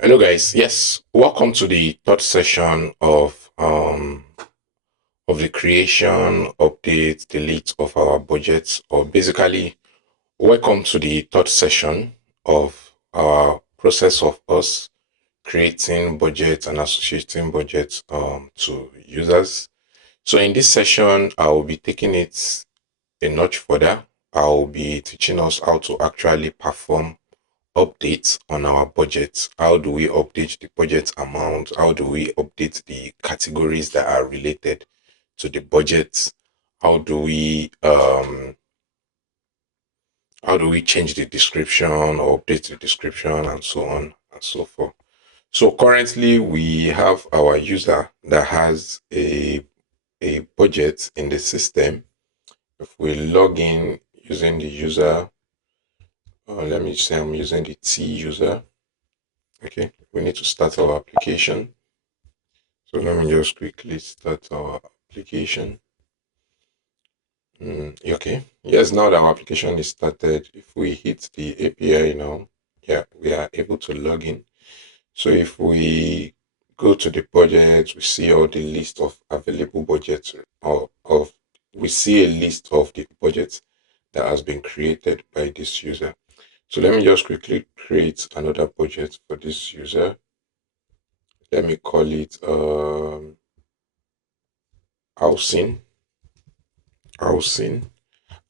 Hello guys, yes, welcome to the third session of the creation, update, delete of our budgets, or basically welcome to the third session of our process of us creating budgets and associating budgets to users. So in this session, I will be taking it a notch further. I will be teaching us how to actually perform updates on our budget. How do we update the budget amount? How do we update the categories that are related to the budget? How do we um how do we change the description or update the description and so on and so forth? So currently we have our user that has a budget in the system. If we log in using the user, let me say I'm using the T user. Okay, we need to start our application. So let me just quickly start our application. Okay, yes, now that our application is started, if we hit the API now, yeah, we are able to log in. So if we go to the budget, we see all the list of available budgets of we see a list of the budgets that has been created by this user. So let me just quickly create another budget for this user. Let me call it housing. Housing.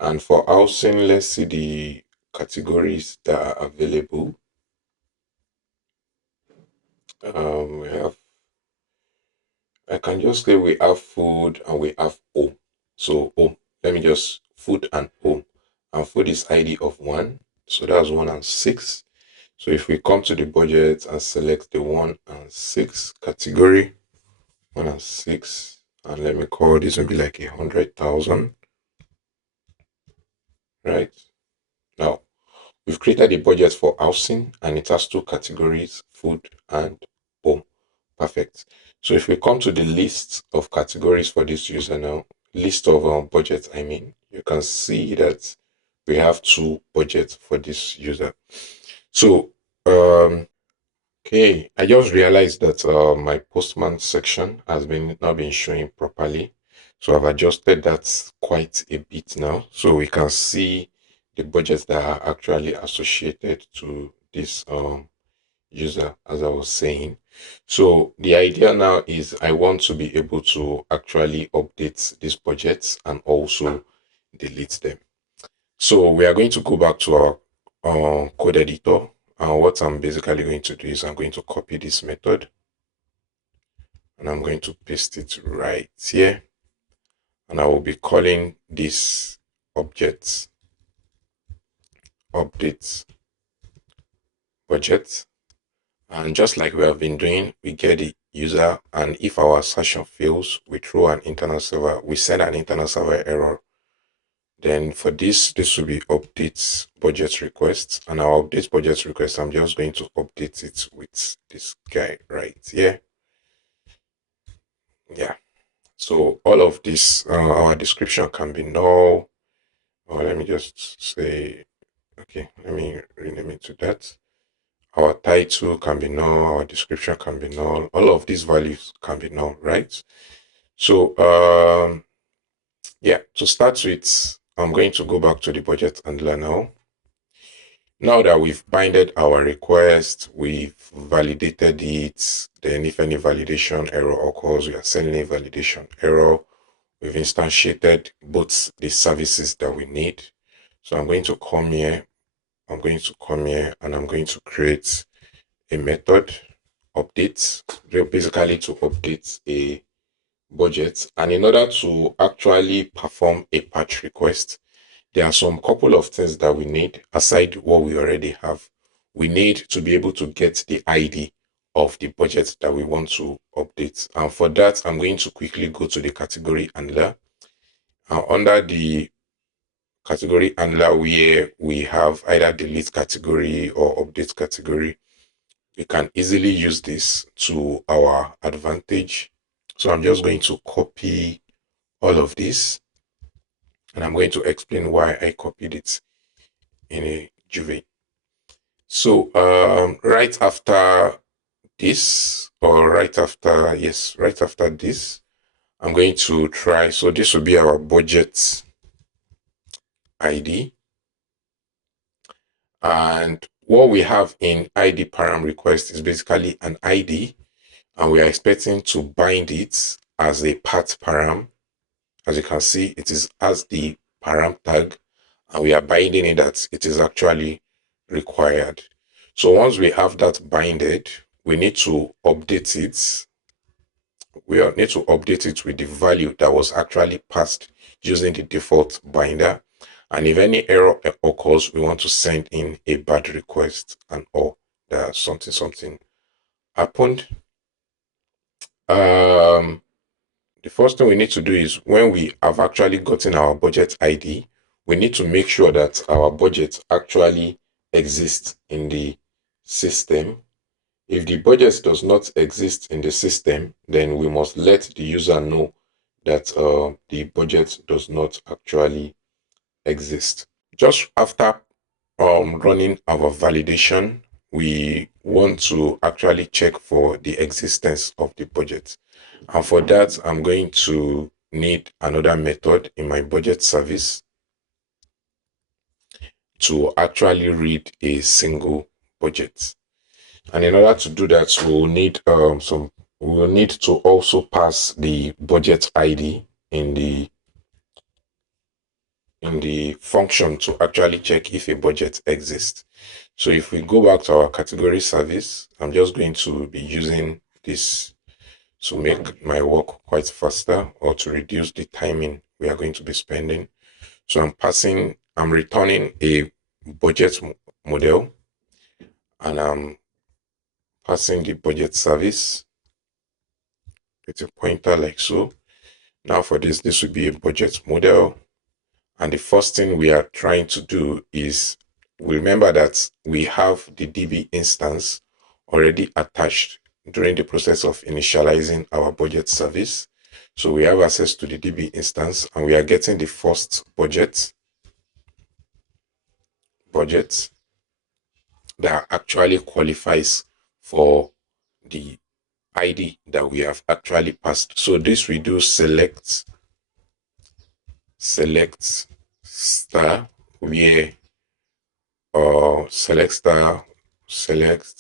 And for housing, let's see the categories that are available. We have, I can just say we have food and we have home. So home, let me just food and home. And food is ID of 1. So that's 1 and 6. So if we come to the budget and select the 1 and 6 category, 1 and 6, and let me call this maybe like 100,000, right? Now, we've created a budget for housing and it has two categories, food and home. Perfect. So if we come to the list of categories for this user now, list of budgets, I mean, you can see that we have two budgets for this user. So, okay, I just realized that my postman section has been not been showing properly. So I've adjusted that quite a bit now. So we can see the budgets that are actually associated to this user, as I was saying. So the idea now is I want to be able to actually update these budgets and also delete them. So we are going to go back to our code editor. And what I'm basically going to do is I'm going to copy this method and I'm going to paste it right here. And I will be calling this object update budget. And just like we have been doing, we get the user, and if our assertion fails, we throw an internal server, we send an internal server error. Then for this will be updates budget request, and our update budget request, I'm just going to update it with this guy right here. Yeah. So all of this, our description can be null, or let me just say, okay, let me rename it to that. Our title can be null, our description can be null, all of these values can be null, right? So, yeah, to start with, I'm going to go back to the budget handler now. Now that we've binded our request, we've validated it, then if any validation error occurs, we are sending a validation error. We've instantiated both the services that we need. So I'm going to come here, and I'm going to create a method update, basically to update a budget. And in order to actually perform a patch request, there are some couple of things that we need aside what we already have. We need to be able to get the ID of the budget that we want to update. And for that, I'm going to quickly go to the category handler. Under the category handler where we have either delete category or update category, we can easily use this to our advantage. So I'm just going to copy all of this and I'm going to explain why I copied it in a Juve. So right after this, or right after, yes, right after this, I'm going to try. So this will be our budget ID. And what we have in ID param request is basically an ID, and we are expecting to bind it as a path param. As you can see, it is as the param tag, and we are binding it that it is actually required. So once we have that binded, we need to update it. We need to update it with the value that was actually passed using the default binder. And if any error occurs, we want to send in a bad request and or that something happened. The first thing we need to do is when we have actually gotten our budget ID, we need to make sure that our budget actually exists in the system. If the budget does not exist in the system, then we must let the user know that the budget does not actually exist. Just after running our validation, we want to actually check for the existence of the budget. And for that, I'm going to need another method in my budget service to actually read a single budget. And in order to do that, we will need to also pass the budget ID in the function to actually check if a budget exists. So if we go back to our category service, I'm just going to be using this to make my work quite faster or to reduce the timing we are going to be spending. So I'm returning a budget model, and I'm passing the budget service with a pointer like so. Now for this will be a budget model. And the first thing we are trying to do is remember that we have the DB instance already attached during the process of initializing our budget service. So we have access to the DB instance and we are getting the first budget that actually qualifies for the ID that we have actually passed. So this we do select star where select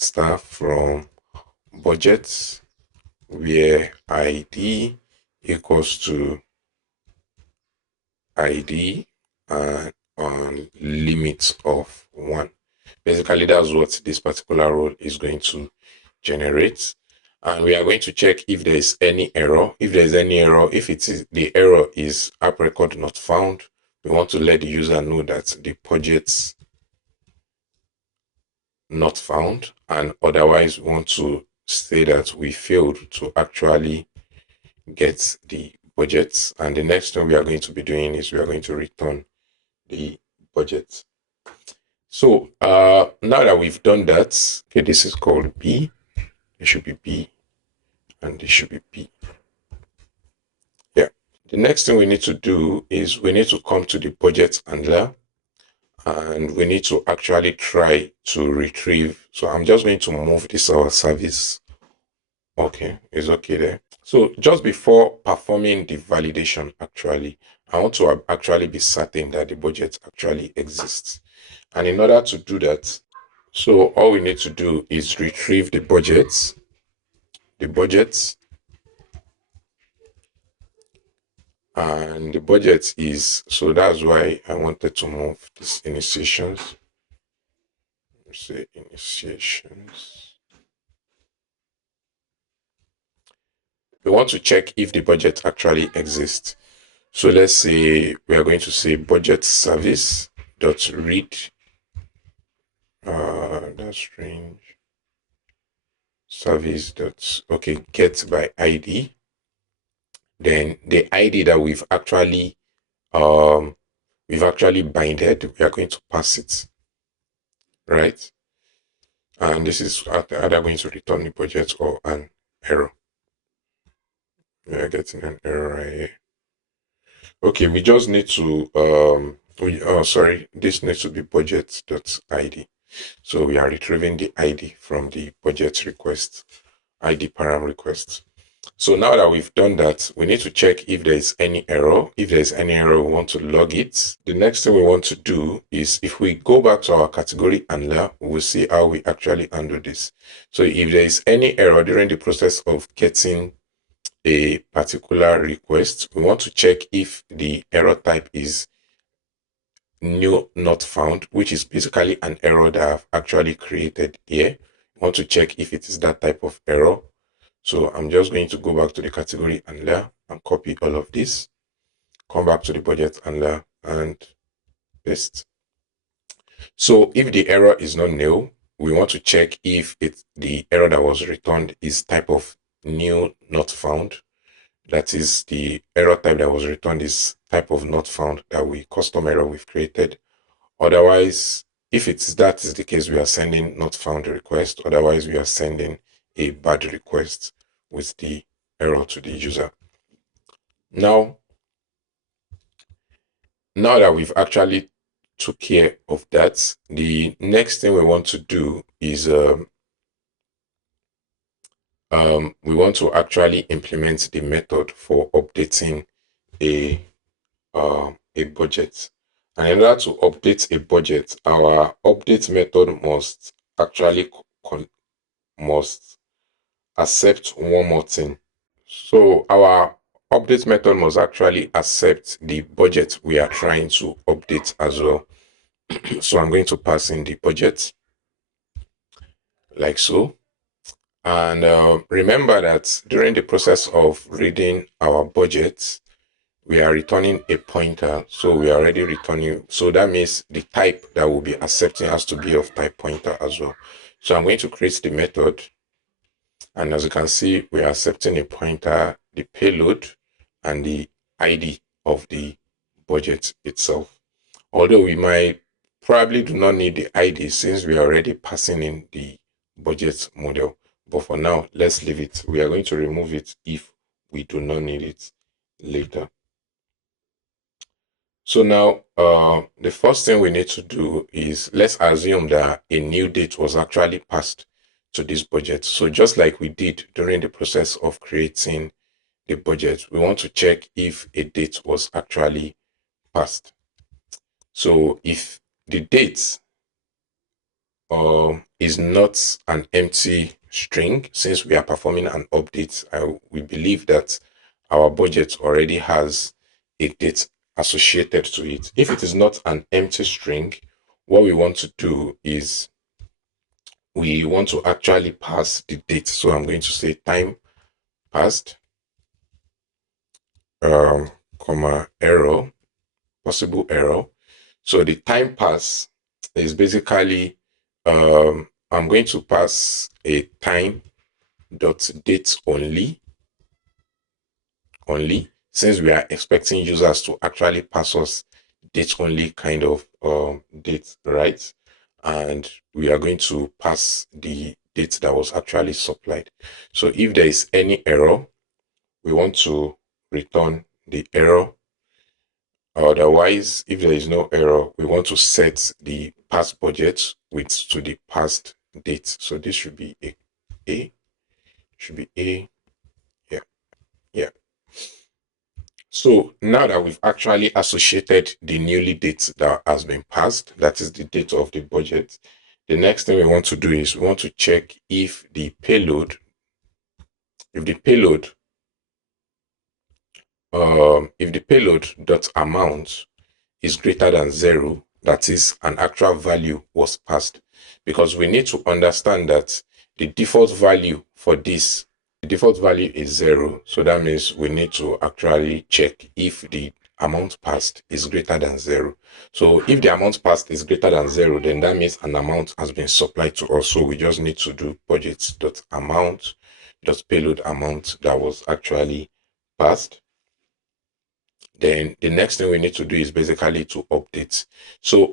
star from budget where ID equals to ID and on limit of 1. Basically, that's what this particular role is going to generate. And we are going to check if there is any error. If there is any error, if it is the error is app record not found, we want to let the user know that the budget's not found, and otherwise we want to say that we failed to actually get the budget. And the next thing we are going to be doing is we are going to return the budget. So now that we've done that, okay, this is called B. It should be B, and this should be B. Yeah. The next thing we need to do is we need to come to the budget handler, and we need to actually try to retrieve. So I'm just going to move this our service. Okay, it's okay there. So just before performing the validation, actually, I want to actually be certain that the budget actually exists. And in order to do that, so all we need to do is retrieve the budgets, and the budget is, so that's why I wanted to move this initiations. Say initiations. We want to check if the budget actually exists. So let's say we are going to say budget service dot read. That's strange. Service dot okay, get by ID. Then the ID that we've actually binded, we are going to pass it, right? And this is either going to return the budget or an error. We are getting an error right here. Okay, we just need to this needs to be budget.id. So we are retrieving the ID from the budget request. ID param request. So now that we've done that, we need to check if there is any error. If there is any error, we want to log it. The next thing we want to do is, if we go back to our category handler, we'll see how we actually handle this. So if there is any error during the process of getting a particular request, we want to check if the error type is new not found, which is basically an error that I've actually created here. We want to check if it is that type of error. So I'm just going to go back to the category handler and copy all of this, come back to the budget handler and paste. So if the error is not nil, we want to check if the error that was returned is type of new not found. That is, the error type that was returned is type of not found, that custom error we've created. Otherwise, if that is the case, we are sending not found request. Otherwise, we are sending a bad request with the error to the user. Now that we've actually took care of that, the next thing we want to do is we want to actually implement the method for updating a budget. And in order to update a budget, our update method must actually must accept one more thing. So our update method must actually accept the budget we are trying to update as well. So I'm going to pass in the budget like so. And remember that during the process of reading our budget, we are returning a pointer. So we are already returning. So that means the type that we'll be accepting has to be of type pointer as well. So I'm going to create the method. And as you can see, we are accepting a pointer, the payload, and the ID of the budget itself. Although we might probably do not need the ID since we are already passing in the budget model. But for now, let's leave it. We are going to remove it if we do not need it later. So now, the first thing we need to do is, let's assume that a new date was actually passed to this budget. So just like we did during the process of creating the budget, we want to check if a date was actually passed. So if the date is not an empty string, since we are performing an update, we believe that our budget already has a date associated to it. If it is not an empty string, what we want to do is we want to actually pass the date. So I'm going to say time passed, comma, error, possible error. So the time pass is basically, I'm going to pass a time dot date only, since we are expecting users to actually pass us date only kind of date, right? And we are going to pass the date that was actually supplied. So if there is any error, we want to return the error. Otherwise, if there is no error, we want to set the past budget to the past date. So this should be a should be a yeah. So now that we've actually associated the newly date that has been passed, that is the date of the budget, the next thing we want to do is we want to check if the payload dot amount is greater than 0, that is, an actual value was passed. Because we need to understand that the default value for this, the default value is 0. So that means we need to actually check if the amount passed is greater than 0. So if the amount passed is greater than 0, then that means an amount has been supplied to us. So we just need to do budget.amount.payload amount that was actually passed. Then the next thing we need to do is basically to update. So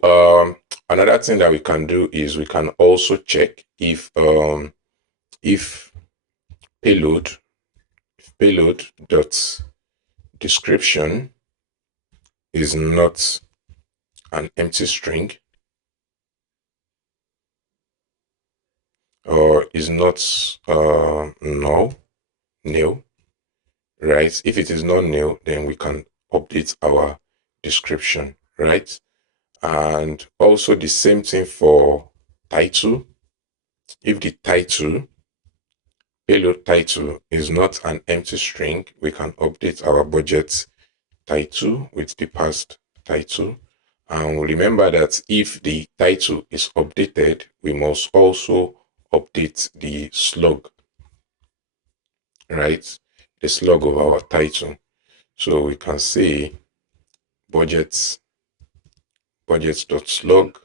another thing that we can do is we can also check if payload dot description is not an empty string. or is not nil, right? If it is not nil, then we can update our description, right? And also the same thing for title. If the title, payload title, is not an empty string, we can update our budget title with the past title. And remember that if the title is updated, we must also update the slug, right? The slug of our title. So we can say budgets, budgets.slug,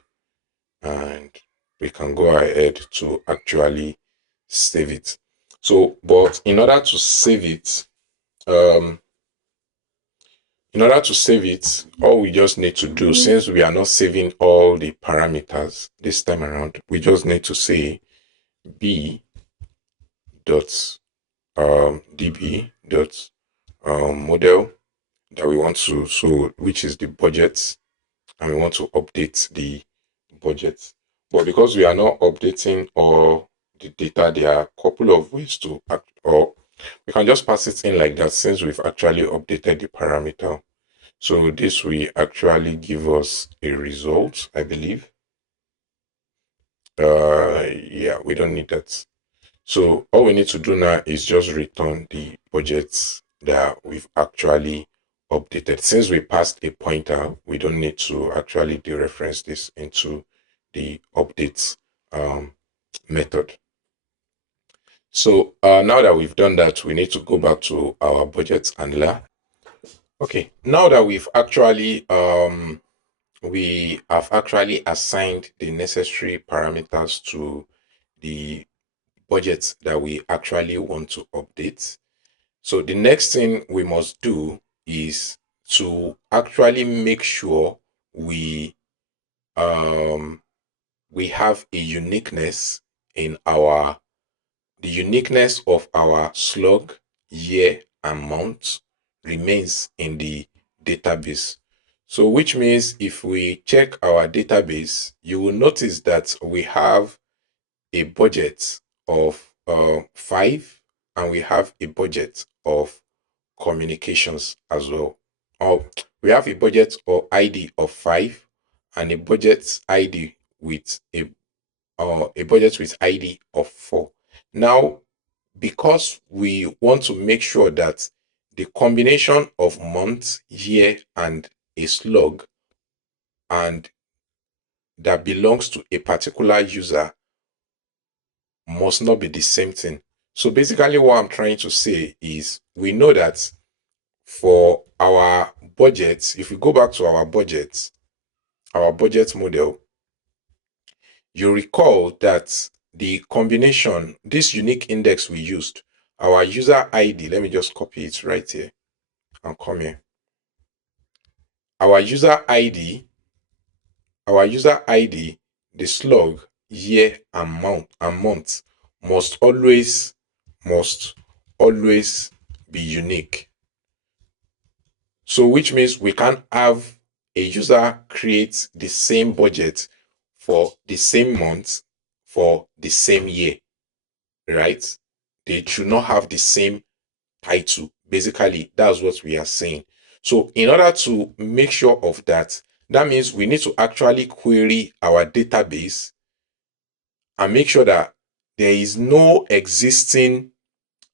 and we can go ahead to actually save it. So, but um, in order to save it, all we just need to do, since we are not saving all the parameters this time around, we just need to say b dot db dot model that we want to, so which is the budget, and we want to update the budget. But because we are not updating all the data, there are a couple of ways to act, or we can just pass it in like that since we've actually updated the parameter. So this will actually give us a result, I believe. Yeah, we don't need that. So all we need to do now is just return the budgets that we've actually updated. Since we passed a pointer, we don't need to actually dereference this into the updates method. So now that we've done that, we need to go back to our budget handler. Okay, now that we have actually assigned the necessary parameters to the budget that we actually want to update. So the next thing we must do is to actually make sure we um we have a uniqueness in our the uniqueness of our slug, year, and month remains in the database. So which means if we check our database, you will notice that we have a budget of 5, and we have a budget of communications as well. Or we have a budget or ID of 5 and a budget ID with a budget with ID of 4. Now, because we want to make sure that the combination of month, year, and a slug and that belongs to a particular user must not be the same thing. So basically what I'm trying to say is we know that for our budget, if we go back to our budget model, you recall that the combination, this unique index we used, our user ID, let me just copy it right here and come here. Our user ID, the slug, year, and month must always be unique. So which means we can't have a user create the same budget for the same month for the same year, right? They should not have the same title. Basically, that's what we are saying. So in order to make sure of that, that means we need to actually query our database and make sure that there is no existing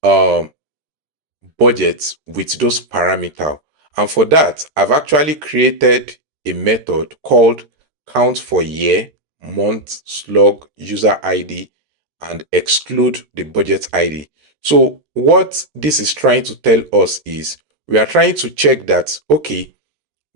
um, budget with those parameters. And for that, I've actually created a method called count for year, month, slug, user ID, and exclude the budget ID. So what this is trying to tell us is we are trying to check that, okay,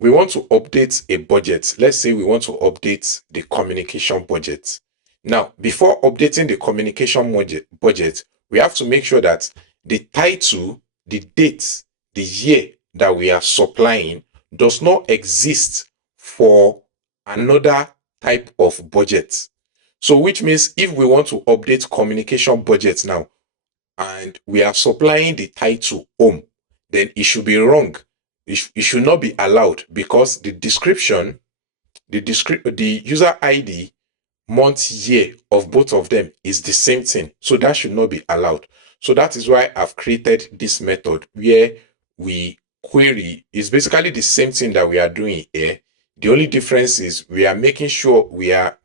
we want to update a budget. Let's say we want to update the communication budget. Now, before updating the communication budget, we have to make sure that the title, the date, the year that we are supplying does not exist for another type of budget. So, which means if we want to update communication budget now and we are supplying the title home, then it should be wrong. It should not be allowed because the description, the user ID month year of both of them is the same thing. So that should not be allowed. So that is why I've created this method where we query is basically the same thing that we are doing here. The only difference is we are making sure we are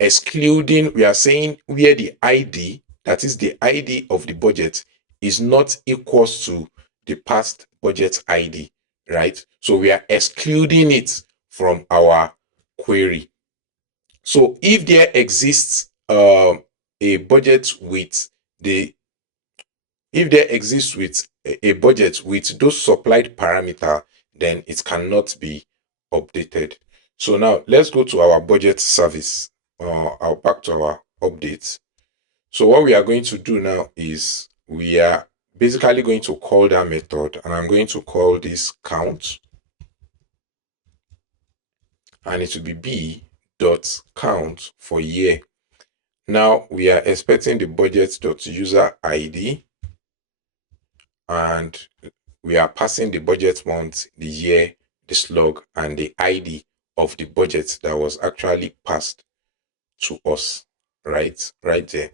excluding, we are saying where the ID, that is the ID of the budget, is not equals to the past budget ID, right? So we are excluding it from our query. So if there exists a budget with the if there exists with a budget with those supplied parameter, then it cannot be updated. So now let's go to our budget service. I'll back to our updates. So what we are going to do now is we are basically going to call that method, and I'm going to call this count, and it will be b dot count for year. Now we are expecting the budget dot user ID, and we are passing the budget month, the year, the slug, and the ID of the budget that was actually passed to us, right there.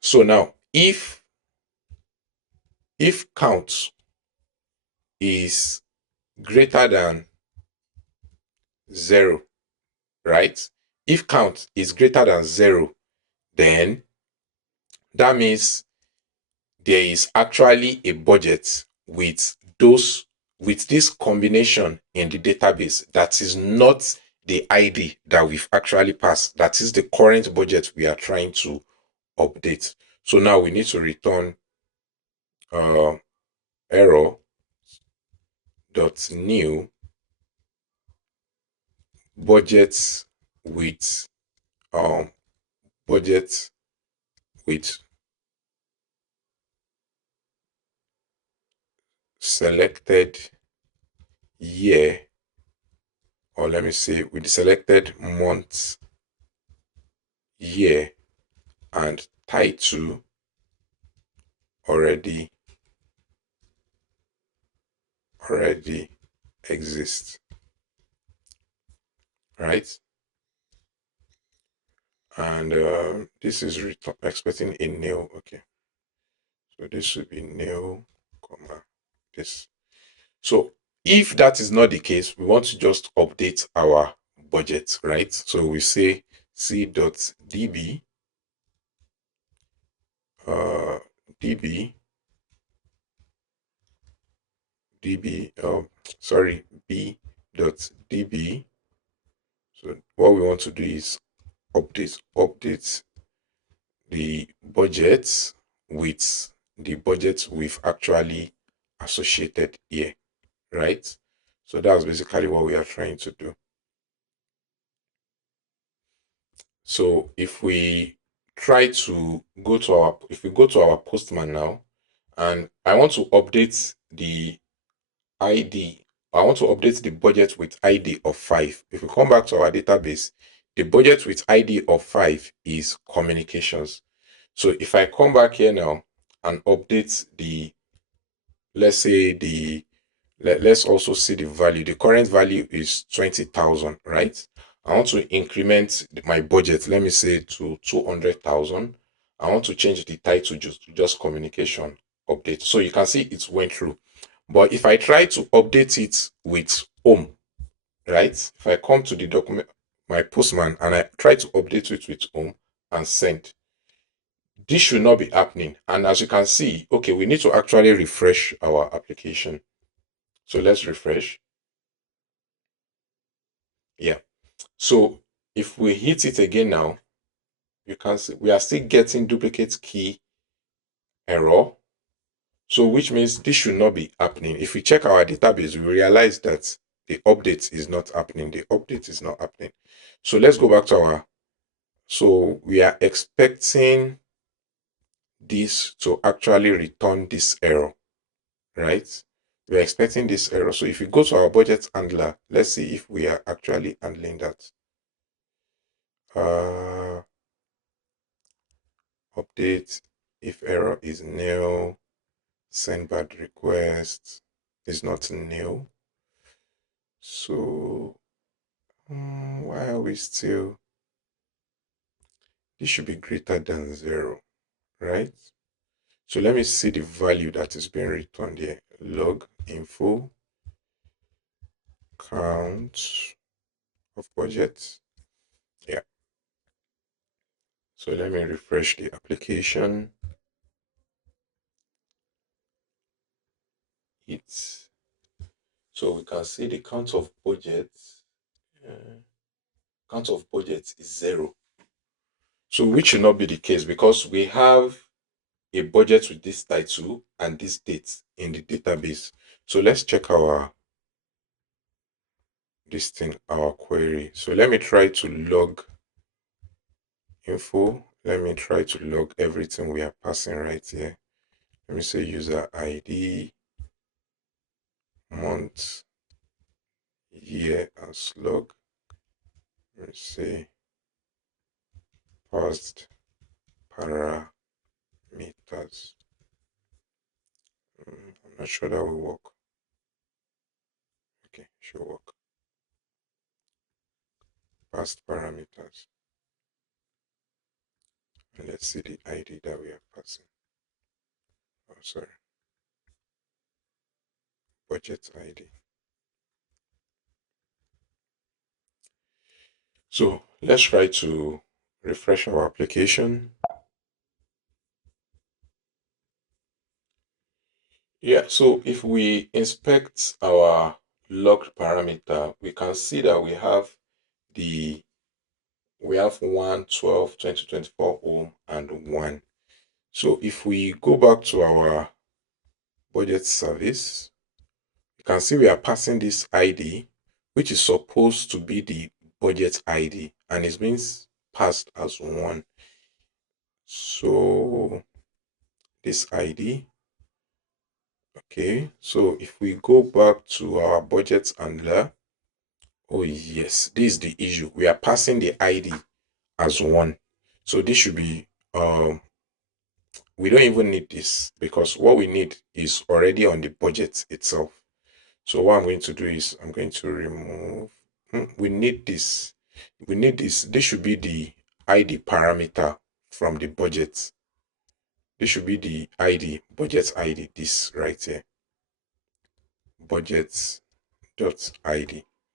So now if count is greater than 0, right? If count is greater than 0, then that means there is actually a budget with this combination in the database that is not the ID that we've actually passed. That is the current budget we are trying to update. So now we need to return error dot new budget with budget with selected year, or let me say with the selected month, year, and title already exists, right? And this is expecting a nil. Okay, so this should be nil, comma this. So if that is not the case, we want to just update our budget, right? So we say c.db db db sorry b.db. So what we want to do is update the budget with the budget we've actually associated here, right? So that's basically what we are trying to do. So if we go to our postman now, and I want to update the ID, I want to update the budget with ID of 5. If we come back to our database, the budget with ID of 5 is communications. So if I come back here now and update let's say let's also see the value. The current value is 20,000, right? I want to increment my budget, let me say to 200,000. I want to change the title to just communication update. So you can see it went through. But if I try to update it with home, right? If I come to the document, my postman, and I try to update it with home and send, this should not be happening. And as you can see, okay, we need to actually refresh our application. So let's refresh. Yeah. So if we hit it again now, you can see we are still getting duplicate key error. So which means this should not be happening. If we check our database, we realize that the update is not happening. The update is not happening. So let's go back to so we are expecting this to actually return this error, right? We're expecting this error. So if you go to our budget handler, let's see if we are actually handling that. Update if error is nil, send bad request is not nil. So why are we still this should be greater than 0, right? So let me see the value that is being returned here. Log info count of budget. Yeah. So let me refresh the application. It's so we can see the count of budget. Count of budget is 0. So which should not be the case because we have a budget with this title and this date in the database. So let's check our our query. So let me try to log info. Let me try to log everything we are passing right here. Let me say user ID, month, year as log. Let me say passed parameters. I'm not sure that will work. Okay, should work. Passed parameters. And let's see the ID that we are passing. Oh, sorry. Budget ID. So let's try to refresh our application. Yeah, so if we inspect our logged parameter, we can see that we have 1, 12, 2024 ohm and 1. So if we go back to our budget service, you can see we are passing this ID, which is supposed to be the budget ID, and it means passed as 1. So this ID. Okay, so if we go back to our budget handler, oh yes, this is the issue. We are passing the ID as 1. So this should be we don't even need this because what we need is already on the budget itself. So what I'm going to do is I'm going to remove we need this. We need this. This should be the ID parameter from the budget. This should be the ID, budget ID, this right here. Budget.id.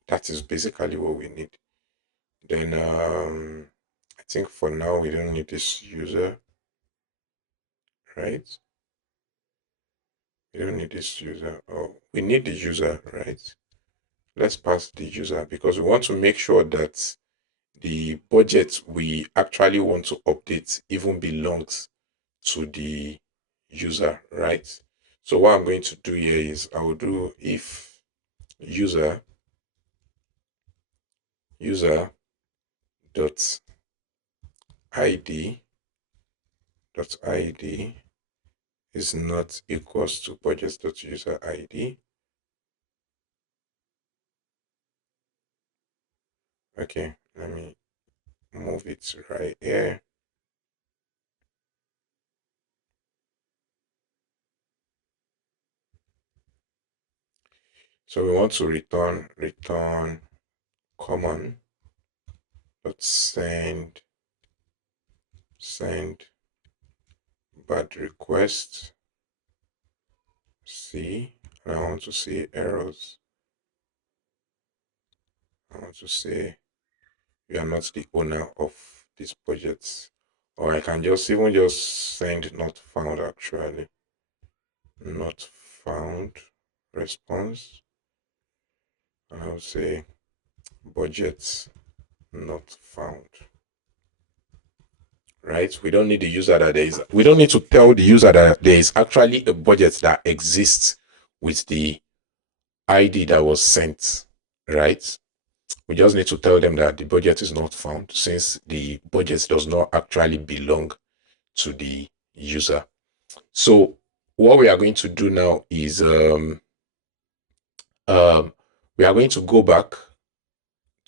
That is basically what we need. Then I think for now we don't need this user, right? We don't need this user. Oh, we need the user, right? Let's pass the user because we want to make sure that the budget we actually want to update even belongs to the user, right? So what I'm going to do here is I will do if user dot id is not equals to budget.user id. Okay, let me move it right here. So we want to return common dot send bad request C, and I want to see errors. I want to say you are not the owner of this project, or I can just even just send not found actually. Not found response, and I'll say budget not found. Right? We don't need the user that we don't need to tell the user that there is actually a budget that exists with the ID that was sent, right? We just need to tell them that the budget is not found since the budget does not actually belong to the user. So what we are going to do now is we are going to go back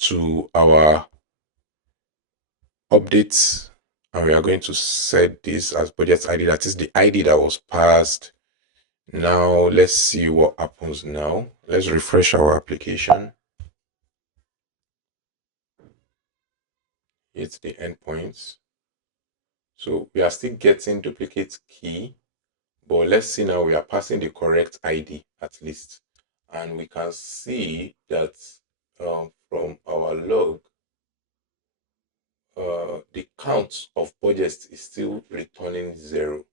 to our updates and we are going to set this as budget ID. That is the ID that was passed. Now let's see what happens now. Let's refresh our application. Hit the endpoints. So we are still getting duplicate key, but let's see now we are passing the correct ID at least. And we can see that from our log, the count of budgets is still returning 0,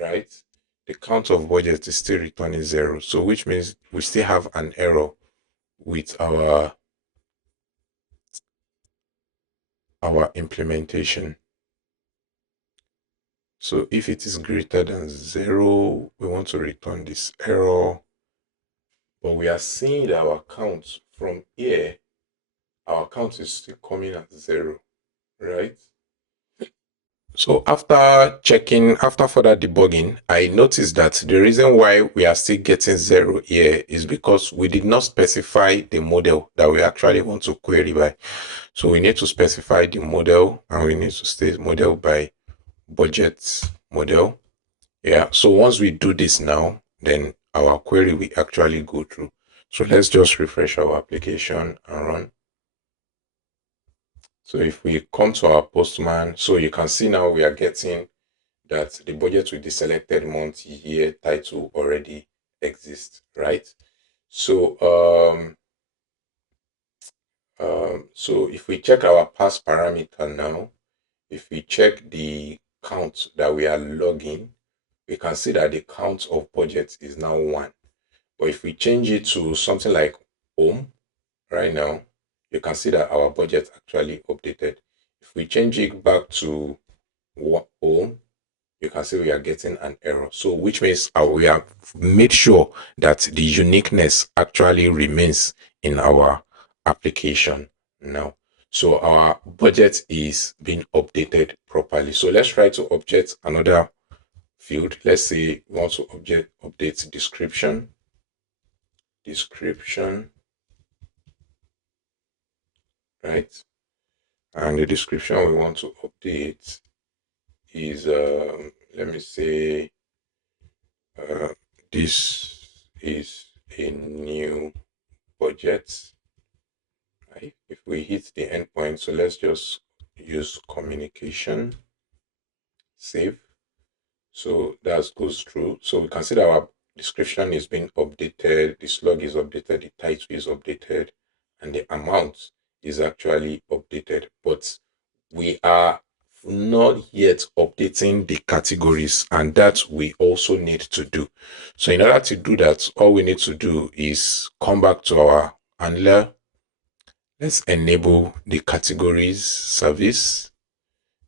right? The count of budget is still returning 0. So which means we still have an error with our implementation. So if it is greater than 0, we want to return this error. But we are seeing that our count from here, our count is still coming at 0, right? So after further debugging, I noticed that the reason why we are still getting 0 here is because we did not specify the model that we actually want to query by. So we need to specify the model, and we need to state model by budget model. Yeah, so once we do this now, then our query will actually go through. So let's just refresh our application and run. So if we come to our postman, so you can see now we are getting that the budget with the selected month, year, title already exists, right? So so if we check our pass parameter now, if we check the count that we are logging, we can see that the count of budget is now 1. But if we change it to something like home right now, you can see that our budget actually updated. If we change it back to home, you can see we are getting an error. So which means we have made sure that the uniqueness actually remains in our application now. So our budget is being updated properly. So let's try to update another field. Let's say we want to update description, right? And the description we want to update is, let me say, this is a new budget, right? If we hit the endpoint, so let's just use communication, save. So that goes through. So we can see that our description is being updated, the slug is updated, the title is updated, and the amount is actually updated. But we are not yet updating the categories, and that we also need to do. So in order to do that, all we need to do is come back to our handler. Let's enable the categories service.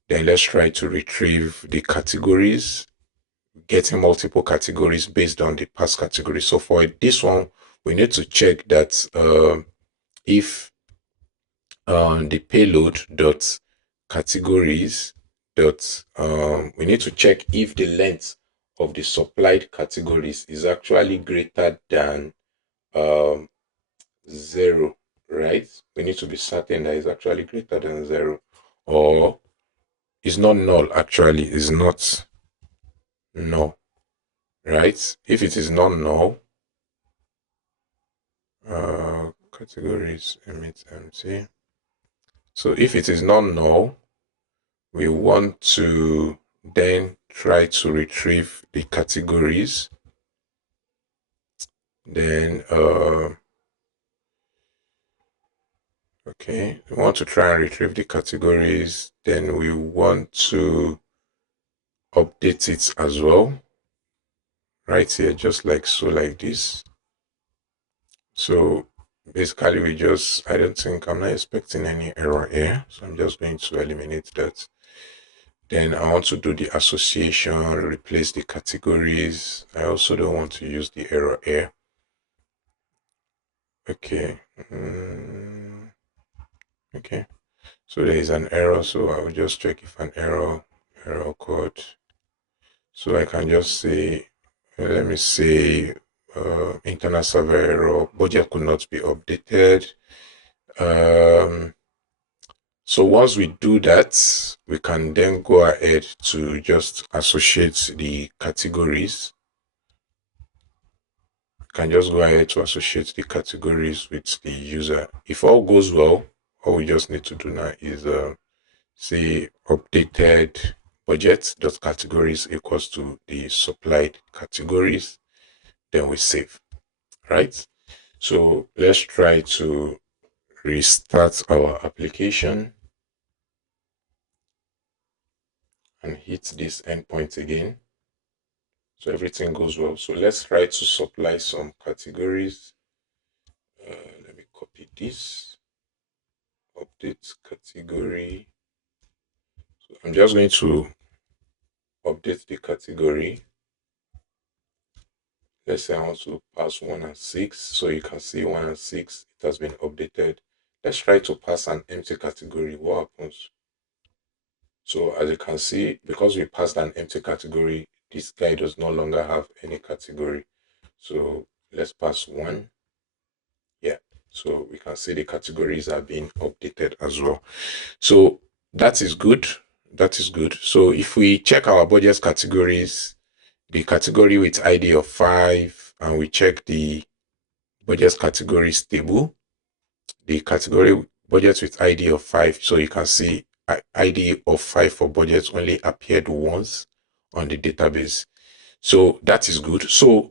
Then let's try to retrieve the categories, getting multiple categories based on the past category. So for this one, we need to check that if the payload dot categories dot we need to check if the length of the supplied categories is actually greater than 0, right? We need to be certain that it's actually greater than 0, or is not null, actually is not null, right? If it is not null, categories emit empty. So if it is not null, we want to then try to retrieve the categories. Then okay, we want to try and retrieve the categories. Then we want to update it as well, right here, just like so, like this. So basically I don't think, I'm not expecting any error here, so I'm just going to eliminate that. Then I want to do the association, replace the categories. I also don't want to use the error here. Okay. Okay. So there is an error, so I will just check if an error code. So I can just say, let me say, internal server error, budget could not be updated. So once we do that, we can then go ahead to just associate the categories. We can just go ahead to associate the categories with the user. If all goes well, all we just need to do now is say updated budget.categories equals to the supplied categories. Then we save, right? So let's try to restart our application and hit this endpoint again. So everything goes well. So let's try to supply some categories. Let me copy this, update category. So I'm just going to update the category. Let's say I want to pass 1 and 6. So you can see 1 and 6, it has been updated. Let's try to pass an empty category. What happens? So as you can see, because we passed an empty category, this guy does no longer have any category. So let's pass 1. Yeah. So we can see the categories are being updated as well. So that is good. That is good. So if we check our budget categories, the category with ID of 5, and we check the budget categories table, the category budget with ID of 5, so you can see ID of 5 for budget only appeared once on the database. So that is good. So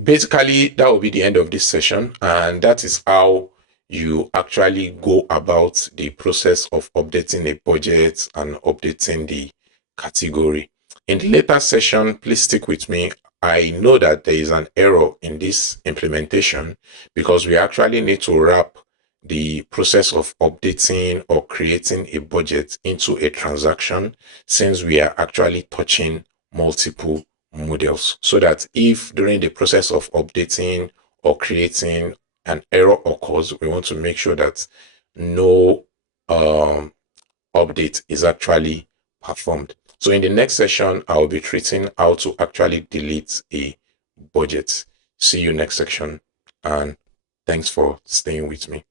basically that will be the end of this session, and that is how you actually go about the process of updating a budget and updating the category. In the later session, please stick with me. I know that there is an error in this implementation because we actually need to wrap the process of updating or creating a budget into a transaction, since we are actually touching multiple models, so that if during the process of updating or creating an error occurs, we want to make sure that no update is actually performed. So in the next session, I'll be treating how to actually delete a budget. See you next section, and thanks for staying with me.